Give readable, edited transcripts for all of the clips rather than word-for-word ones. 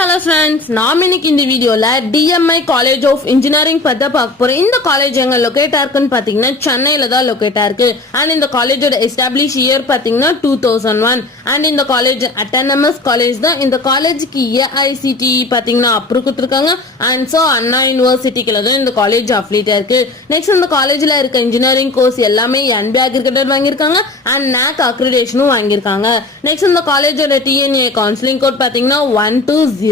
hello friends. நாம் இன்னைக்கு இந்த வீடியோல DMI College of Engineering பத்தி பார்க்க போறோம். இந்த காலேஜ் எங்க லொகேட் ஆயிருக்குன்னு பாத்தீங்கன்னா சென்னையில தான் லொகேட் ஆயிருக்கு. அண்ட் இந்த காலேஜோட எஸ்டாப்ளிஷ் இயர் பாத்தீங்கன்னா 2001. அண்ட் இந்த காலேஜ் autonomous காலேஜ் தான். இந்த காலேஜுக்கு AICTE பாத்தீங்கன்னா அப்ரூவ் கொடுத்திருக்காங்க. அண்ட் சோ அண்ணா யூனிவர்சிட்டிக்கு தான் இந்த காலேஜ் அஃபிலியேட் ஆயிருக்கு. நெக்ஸ்ட் இந்த காலேஜ்ல இருக்க இன்ஜினியரிங் கோர்ஸ் எல்லாமே NBA அக்ரிகேட்டட் வாங்கியிருக்காங்க அண்ட் NAC அக்ரிடேஷனும் வாங்கியிருக்காங்க. நெக்ஸ்ட் இந்த காலேஜோட TNA கவுன்சிலிங் கோட் பாத்தீங்கன்னா 1202.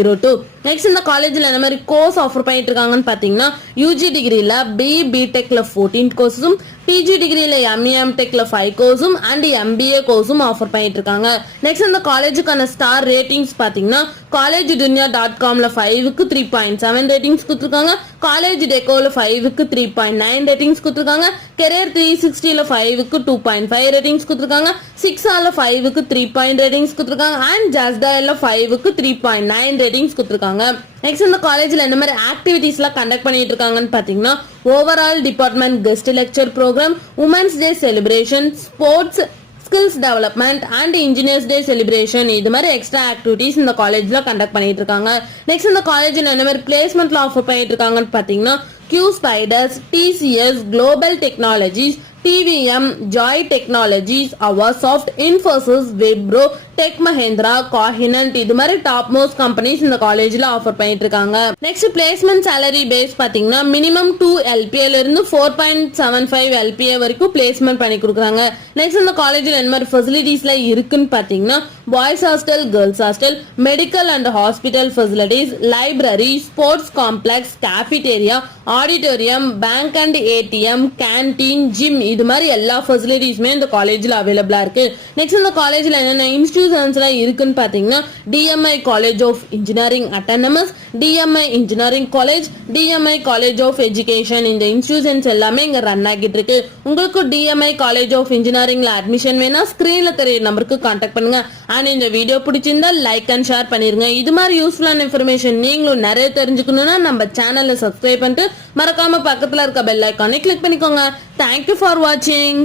நெக்ஸ்ட் இந்த காலேஜ்ல என்ன மாதிரி கோர்ஸ் ஆஃபர் பண்ணிட்டு இருக்காங்கன்னு பாத்தீங்கன்னா UG டிகிரில BTechல 14 கோர்ஸும், PG டிகிரில MEM டெக்ல 5 கோர்ஸும் அண்ட் MBA கோர்ஸும் ஆஃபர் பண்ணிட்டு இருக்காங்க. நெக்ஸ்ட் இந்த காலேஜுக்கான ஸ்டார் ரேட்டிங்ஸ் பாத்தீங்கன்னா collegedunia.comல 5க்கு 3.7 ரேட்டிங்ஸ் கொடுத்திருக்காங்க, காலேஜ் டெக்கோல 5க்கு 3.9 ரேட்டிங்ஸ் கொடுத்திருக்காங்க, கெரியர் 360ல 5க்கு 2.5 ரேட்டிங்ஸ் கொடுத்திருக்காங்க, 6ஆல 5க்கு 3 ரேட்டிங்ஸ் கொடுத்திருக்காங்க அண்ட் ஜஸ்டாயில 5க்கு 3.9 ரேட்டிங்ஸ் கொடுத்திருக்காங்க. நெக்ஸ்ட் இந்த காலேஜ்ல என்ன மாதிரி ஆக்டிவிட்டீஸ்லாம் கண்டக்ட் பண்ணிட்டு இருக்காங்கன்னு பாத்தீங்கன்னா overall department guest lecture programme, women's day celebration, sports, skills development and engineers day celebration, இது மாதிரி எக்ஸ்ட்ரா ஆக்டிவிட்டீஸ் இந்த காலேஜ்ல கண்டக்ட் பண்ணிட்டு இருக்காங்க. நெக்ஸ்ட் இந்த காலேஜ்ல என்ன மாதிரி பிளேஸ்மெண்ட்ல ஆஃபர் பண்ணிட்டு இருக்காங்கன்னு பாத்தீங்கன்னா Q Spiders, TCS, Global Technologies, TVM, Joy Technologies, Avasoft, Infosys, Wipro, Tech Mahindra, Cognizant, இது மாதிரி டாப் மோஸ்ட் கம்பெனிஸ் இந்த காலேஜ்ல ஆஃபர் பண்ணிட்டு இருக்காங்க. நெக்ஸ்ட் பிளேஸ்மெண்ட் salary பேஸ் பாத்தீங்கன்னா மினிமம் 2 LPA ல இருந்து 4.75 LPA வரைக்கும் பிளேஸ்மெண்ட் பண்ணி கொடுக்குறாங்க. நெக்ஸ்ட் இந்த காலேஜ்ல என்ன மாதிரி ஃபெசிலிட்டிஸ்ல இருக்குன்னு பாத்தீங்கன்னா boys hostel, girls hostel, medical and hospital facilities, library, sports complex, cafeteria, auditorium, bank and ATM, canteen, gym, இது மாதிரி எல்லா ஃபெசிலிட்டிஸுமே இந்த காலேஜ்ல அவைலபிளா இருக்கு. நெக்ஸ்ட் இந்த காலேஜ்ல என்னென்ன இன்ஸ்டிடியூஷன்ஸ்லாம் இருக்குன்னு பாத்தீங்கன்னா DMI College of Engineering Autonomous, DMI Engineering College, DMI College of Education, இந்த இன்ஸ்டிடியூஷன்ஸ் எல்லாமே இங்க ரன் ஆகிட்டு இருக்கு. உங்களுக்கு DMI College of Engineeringல அட்மிஷன் வேணா ஸ்கிரீன்ல தெரிய நம்பருக்கு கான்டாக்ட் பண்ணுங்க. அண்ட் இந்த வீடியோ பிடிச்சிருந்தா லைக் அண்ட் ஷேர் பண்ணிருங்க. இது மாதிரி யூஸ்ஃபுல்லான இன்ஃபர்மேஷன் நீங்களும் நிறைய தெரிஞ்சுக்கணும்னா நம்ம சேனலை சப்ஸ்கிரைப் பண்ணிட்டு மறக்காம பக்கத்துல இருக்க பெல் ஐகானை கிளிக் பண்ணிக்கோங்க. Thank you for watching.